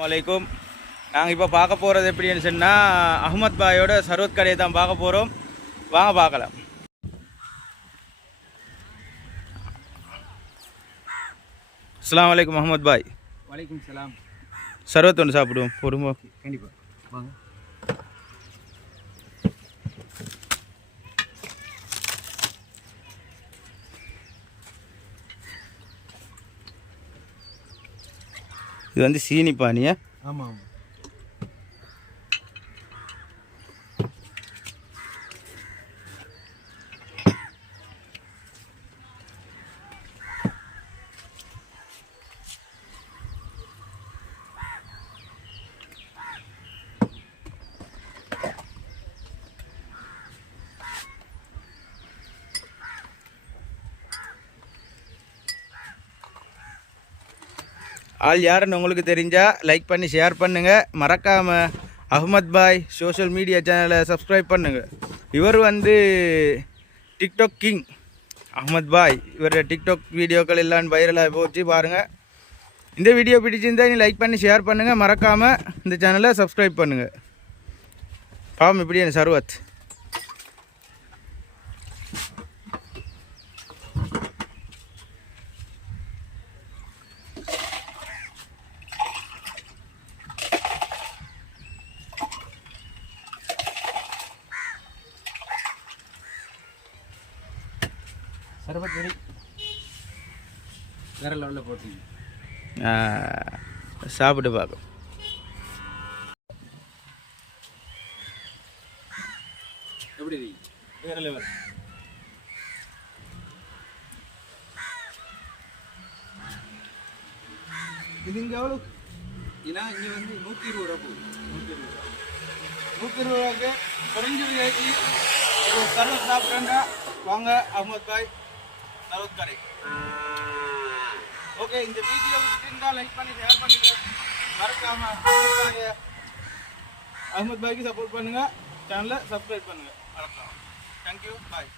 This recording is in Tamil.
வலைக்கும். நாங்கள் இப்போ பார்க்க போகிறது எப்படின்னு சொன்னால் அஹ்மத் பாயோட சர்வத் கடையை தான் பார்க்க போகிறோம். வாங்க பார்க்கலாம். அஸ்ஸலாமு அலைக்கும் அஹ்மத் பாய். வலைக்கும் சலாம். சர்வத் ஒன்று சாப்பிடுவோம் பொறுமா. கண்டிப்பாக வாங்க. இது வந்து சீனி பானியா? ஆமாம் ஆமாம். ஆள் யாருன்னு உங்களுக்கு தெரிஞ்சால் லைக் பண்ணி ஷேர் பண்ணுங்கள். மறக்காமல் அஹ்மத் பாய் சோஷியல் மீடியா சேனலை சப்ஸ்கிரைப் பண்ணுங்கள். இவர் வந்து டிக்டாக் கிங் அஹ்மத் பாய். இவரோட டிக்டாக் வீடியோக்கள் எல்லாம் வைரலாக போச்சு பாருங்கள். இந்த வீடியோ பிடிச்சிருந்தா நீ லைக் பண்ணி ஷேர் பண்ணுங்கள். மறக்காமல் இந்த சேனலை சப்ஸ்கிரைப் பண்ணுங்கள். பாவம் இப்படி எனக்கு சர்வத் சர்பத் ரெடி. வேற லெவலில் போட்டீங்க. சாப்பிட்டு பார்க்கும். எப்படி வேற லெவல். இது இங்கே எவ்வளோ? ஏன்னா இங்கே வந்து 120 ரூபா போகுது. 120 ரூபாய்க்கு குறைஞ்ச விலைக்கு ஒரு சர்வத் சாப்பிட்றேன்டா வாங்க அஹ்மத் பாய் சர்வத் கடை. ஓகே, இந்த வீடியோ பிடிச்சிருந்தால் லைக் பண்ணி ஷேர் பண்ணுங்க. மறக்காம அஹ்மத் பாய்க்கு சப்போர்ட் பண்ணுங்க. சேனலை சப்ஸ்கிரைப் பண்ணுங்க. வணக்கம். தேங்க்யூ. பாய்.